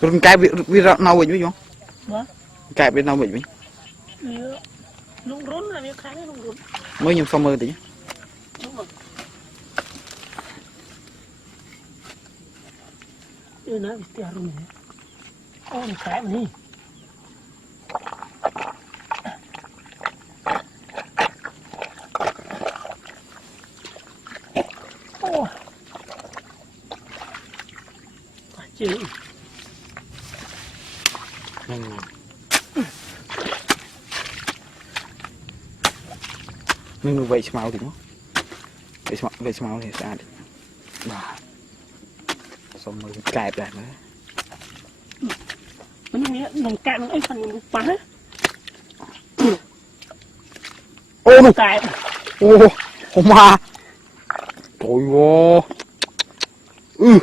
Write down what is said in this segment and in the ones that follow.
rồi cái bị nào vậy mấy không vâng cái bị nào vậy mấy nung rốn là việc khác nung rốn mới nhung xong mơ tí đúng rồi đây nó bị teo rồi này ô cái này ô chịu mình vậy màu thì nó vậy màu thì sao bà xong rồi cài lại nữa nó nghe nồng cạn nó ấy phần nó bắn ô nó cài ô hôm mà trời ơi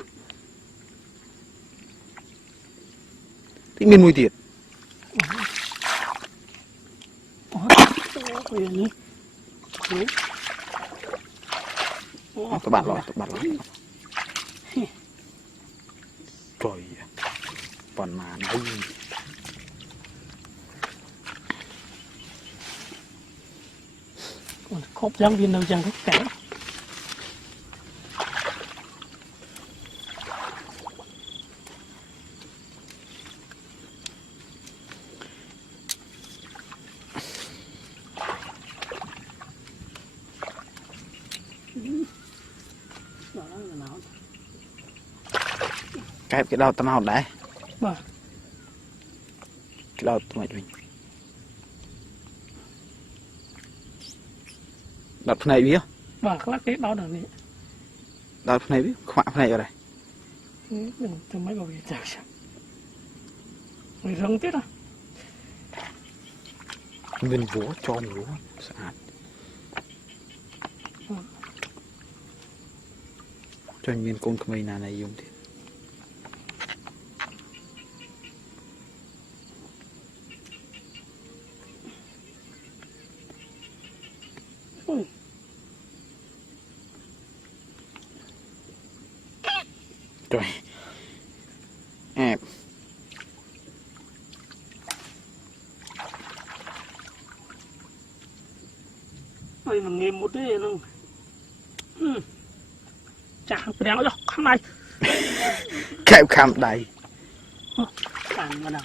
thì miền mùi tiệt các bạn lo trời còn mà nói khóc giang viên đâu chẳng có cả cái đầu tao nào đấy vâng cái đầu tụi mày mình đặt này biết vâng các cái đó là này đặt này biết khoạ này ở đây đừng cho mấy bảo vệ chả sao người rong tiết à mình vúa cho mình vúa sạch cho mình con cái nào này dùng thì trời ép ơi mình nghe một cái nó chả phải đéo đâu không này kẹp khám đầy cản mà nào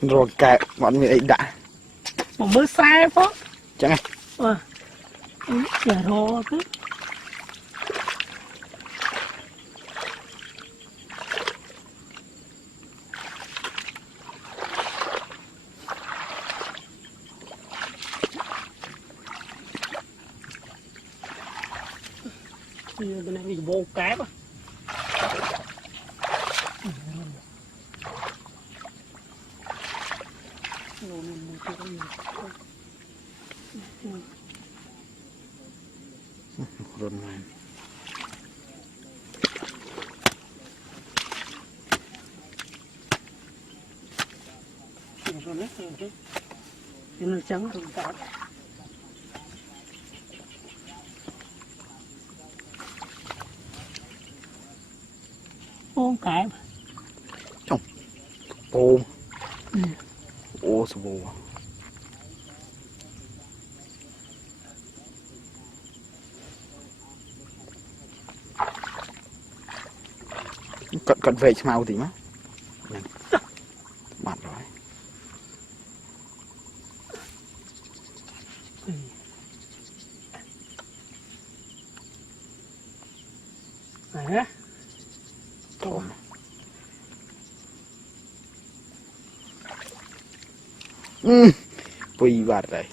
rồi kẹp bọn mình ấy đã mà mới sai phó chẳng ai chả rô cứ bên này bị vô cá quá rồi này nó trắng rồi cả ôm cái trong ôm ô sô cận về màu thì má bạn rồi này ôm quỳ bạt đây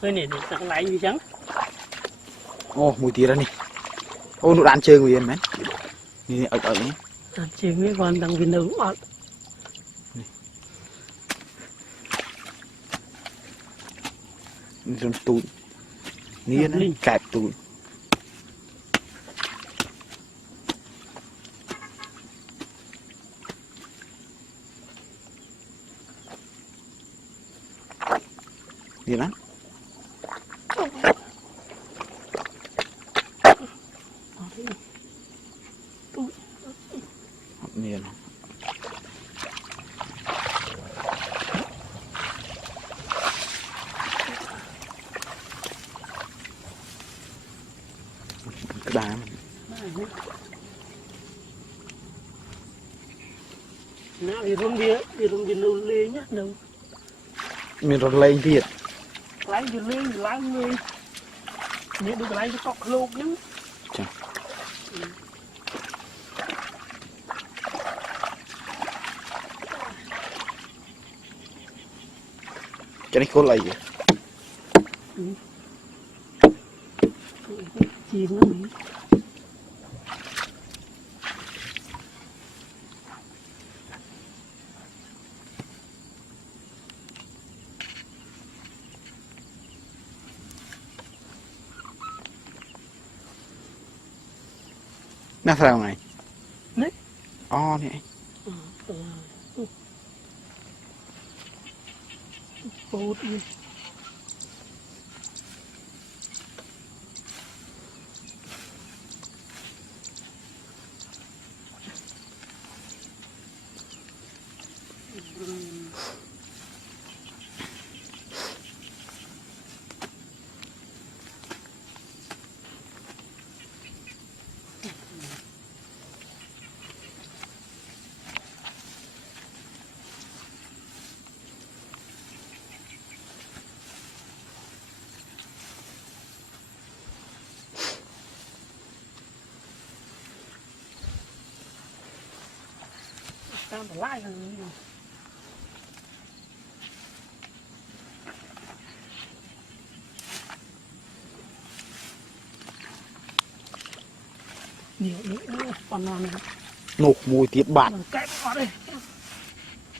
cái này được tặng lại gì trắng ô mùi tía ra nè ô nó đàn chơi người yên mấy nè ở nhé đàn chơi mấy con đang viên đâu ở trong tụi nè nó kẹp tụi gì đó miền cái đá nè đi rung đi nâu lê nhá nâu miền rồi lên thiệt lấy đi lên lấy người nhớ được lấy cái cọc lô chứ cho nên cô lấy gì chìm nó bị nó sao này đấy o này bột đi tao phải lại rồi nhiều nữa còn nào này nục mùi tiết bạn cái đó đây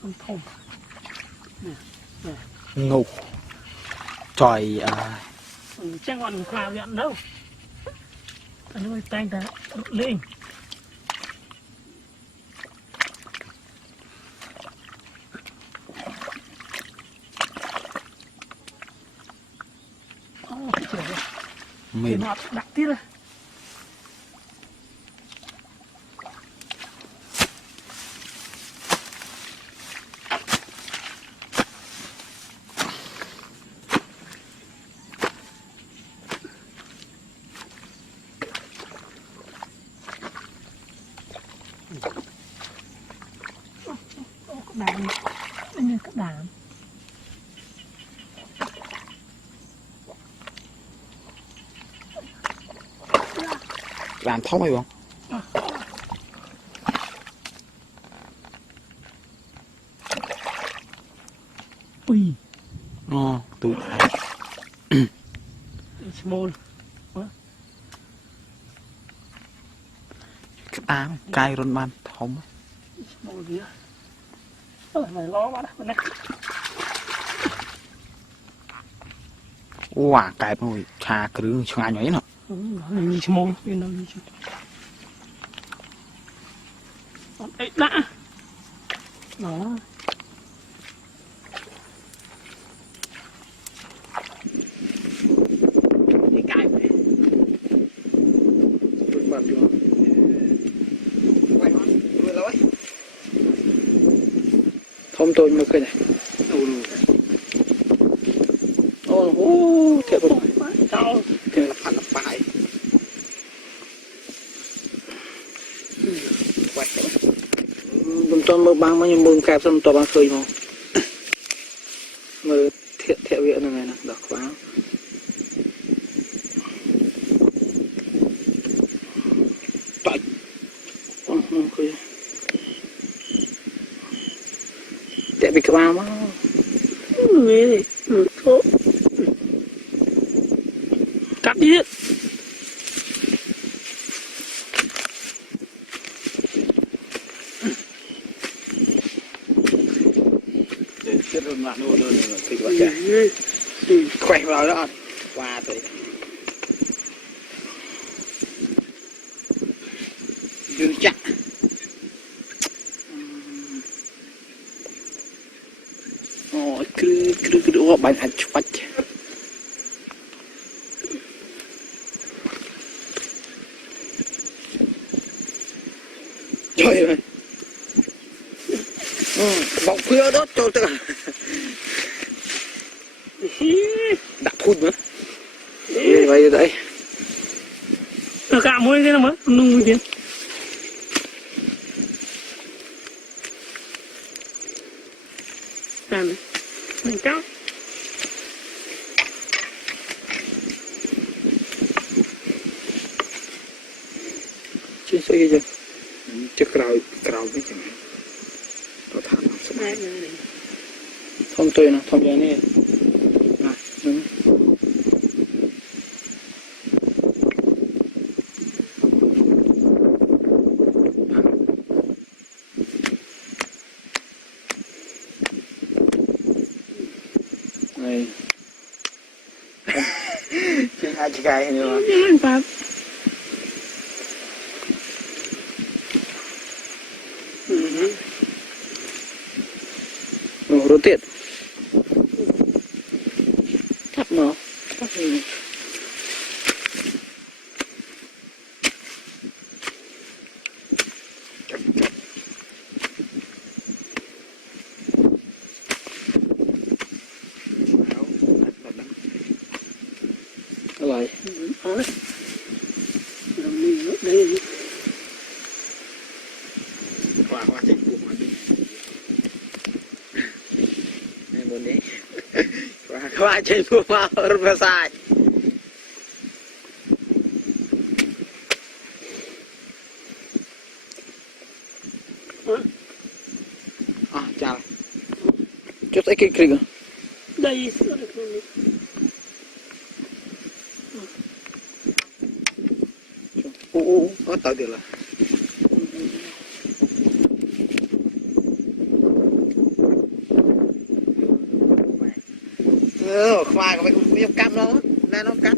con thùng nục trời chắc còn cloud nhận đâu anh ơi tay ta lên mình đặt tiếp rồi đàn như các đàn làm thóc hay không ui tụi small cái đá cay rôn ban thòng small gì á mày lo quá đó nè wow cay mùi trà cứ chừng nhảy nó đi small đi đâu đi đấy đã đó cái cài bật luôn quay nó lối thông tôi mới cười này ô thiệt rồi cao thiệt là phải quay mình cho mơ băng mà nhưng mơ kẹp xong to băng khơi mà mơ thiệt thiệt viện này nè đọc quá chạy không khơi đẹp bị các mà người thôi cắt đi chết rồi mà luôn thì các bạn khỏe vào đó qua tới dư chắc cứ bánh ăn chua Ôi ơi. Bọc khuyên đốt cho tự. Đã phun nữa. Vậy đấy. Nó cả mũi cái nó mới nung cái này mình cao Chứ sao vậy chứ? Chứ cào với chẳng hạn. Nó thả nó sẽ này thông tươi nó, thông tươi này. À, đúng. Này. Chứ hai chị gai nữa. anh Pháp Đồ tiện. Thắp nó. Thắp gì? Rồi. đấy mình đây Qua chạy buộc mà đi. Này muốn đi. Qua chạy buộc mà ở sai. À, chào. Chút ấy cái kìa. đây Có tới được rồi. Khoai của mình không cắm nó, nên nó cắt.